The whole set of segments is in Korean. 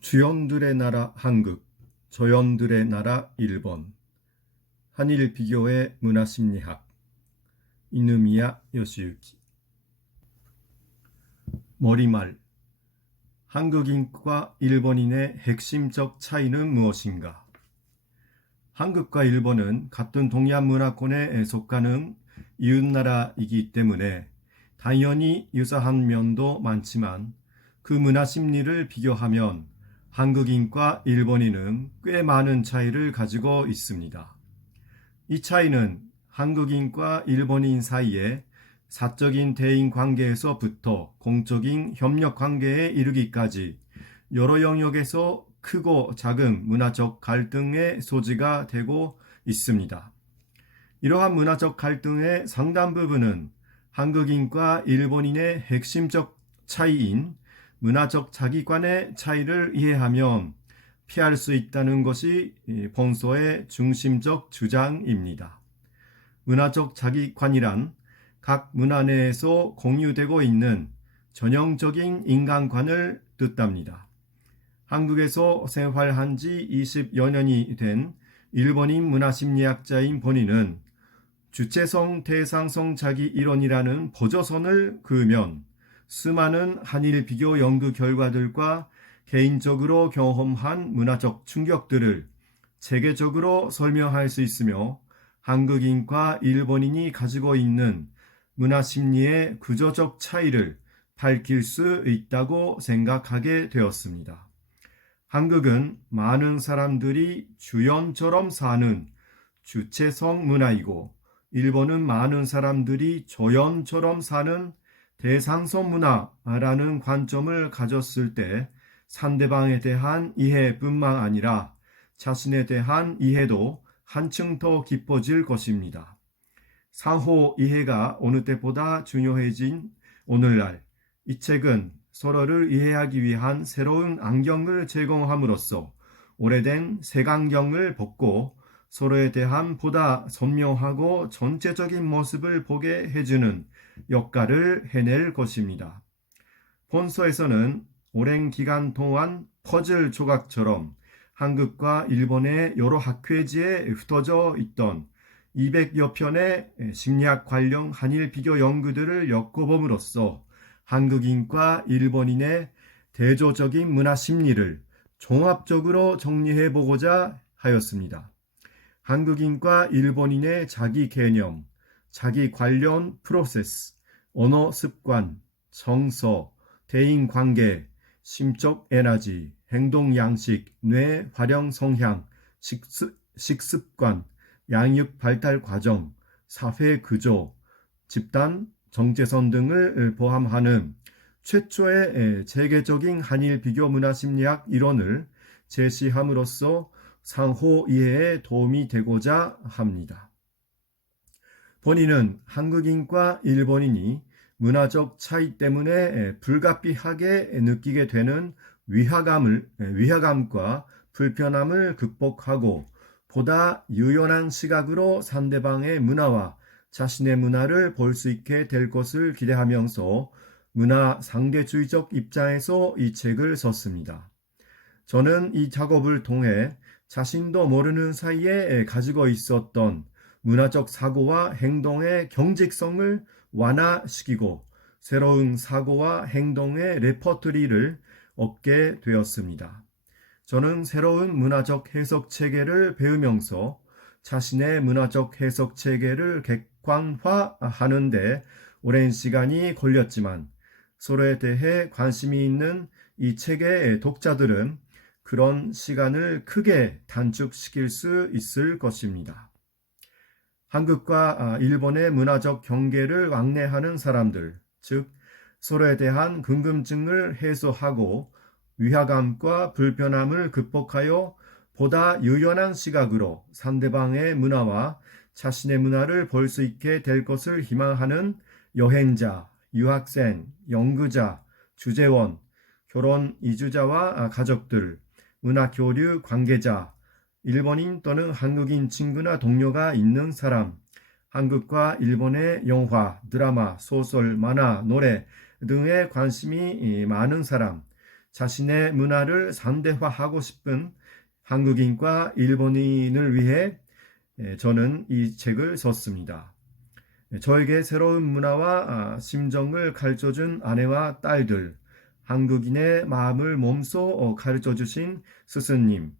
주연들의 나라 한국, 저연들의 나라 일본, 한일 비교의 문화심리학, 이누미야 요시유키. 머리말 한국인과 일본인의 핵심적 차이는 무엇인가? 한국과 일본은 같은 동양 문화권에 속하는 이웃나라이기 때문에 당연히 유사한 면도 많지만 그 문화 심리를 비교하면 한국인과 일본인은 꽤 많은 차이를 가지고 있습니다. 이 차이는 한국인과 일본인 사이에 사적인 대인 관계에서부터 공적인 협력 관계에 이르기까지 여러 영역에서 크고 작은 문화적 갈등의 소지가 되고 있습니다. 이러한 문화적 갈등의 상당 부분은 한국인과 일본인의 핵심적 차이인 문화적 자기관의 차이를 이해하면 피할 수 있다는 것이 본서의 중심적 주장입니다. 문화적 자기관이란 각 문화 내에서 공유되고 있는 전형적인 인간관을 뜻합니다. 한국에서 생활한 지 20여 년이 된 일본인 문화심리학자인 본인은 주체성 대상성 자기 이론이라는 보조선을 그으면 수많은 한일 비교 연구 결과들과 개인적으로 경험한 문화적 충격들을 체계적으로 설명할 수 있으며 한국인과 일본인이 가지고 있는 문화 심리의 구조적 차이를 밝힐 수 있다고 생각하게 되었습니다. 한국은 많은 사람들이 주연처럼 사는 주체성 문화이고 일본은 많은 사람들이 조연처럼 사는 대상성 문화라는 관점을 가졌을 때 상대방에 대한 이해뿐만 아니라 자신에 대한 이해도 한층 더 깊어질 것입니다. 상호 이해가 어느 때보다 중요해진 오늘날 이 책은 서로를 이해하기 위한 새로운 안경을 제공함으로써 오래된 색안경을 벗고 서로에 대한 보다 선명하고 전체적인 모습을 보게 해주는 역할을 해낼 것입니다. 본서에서는 오랜 기간 동안 퍼즐 조각처럼 한국과 일본의 여러 학회지에 흩어져 있던 200여 편의 심리학 관련 한일 비교 연구들을 엮어봄으로써 한국인과 일본인의 대조적인 문화 심리를 종합적으로 정리해 보고자 하였습니다. 한국인과 일본인의 자기 개념, 자기 관련 프로세스, 언어 습관, 정서, 대인 관계, 심적 에너지, 행동 양식, 뇌 활용 성향, 식습, 식습관, 양육 발달 과정, 사회 구조, 집단, 정체선 등을 포함하는 최초의 세계적인 한일 비교 문화 심리학 이론을 제시함으로써 상호 이해에 도움이 되고자 합니다. 본인은 한국인과 일본인이 문화적 차이 때문에 불가피하게 느끼게 되는 위화감을, 위화감과 불편함을 극복하고 보다 유연한 시각으로 상대방의 문화와 자신의 문화를 볼 수 있게 될 것을 기대하면서 문화 상대주의적 입장에서 이 책을 썼습니다. 저는 이 작업을 통해 자신도 모르는 사이에 가지고 있었던 문화적 사고와 행동의 경직성을 완화시키고 새로운 사고와 행동의 레퍼토리를 얻게 되었습니다. 저는 새로운 문화적 해석 체계를 배우면서 자신의 문화적 해석 체계를 객관화하는데 오랜 시간이 걸렸지만 서로에 대해 관심이 있는 이 책의 독자들은 그런 시간을 크게 단축시킬 수 있을 것입니다. 한국과 아, 일본의 문화적 경계를 왕래하는 사람들, 즉 서로에 대한 궁금증을 해소하고 위화감과 불편함을 극복하여 보다 유연한 시각으로 상대방의 문화와 자신의 문화를 볼 수 있게 될 것을 희망하는 여행자, 유학생, 연구자, 주재원, 결혼 이주자와 가족들, 문화 교류 관계자, 일본인 또는 한국인 친구나 동료가 있는 사람, 한국과 일본의 영화, 드라마, 소설, 만화, 노래 등에 관심이 많은 사람, 자신의 문화를 산대화하고 싶은 한국인과 일본인을 위해 예, 저는 이 책을 썼습니다. 예, 저에게 새로운 문화와 아, 심정을 가르쳐준 아내와 딸들, 한국인의 마음을 몸소 가르쳐 주신 스승님,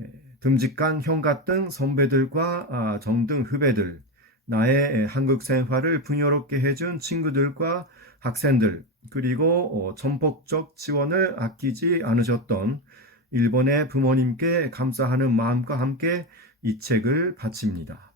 예, 듬직한 형 같은 선배들과 아, 정등 후배들, 나의 한국 생활을 풍요롭게 해준 친구들과 학생들, 그리고 어, 전폭적 지원을 아끼지 않으셨던 일본의 부모님께 감사하는 마음과 함께 이 책을 바칩니다.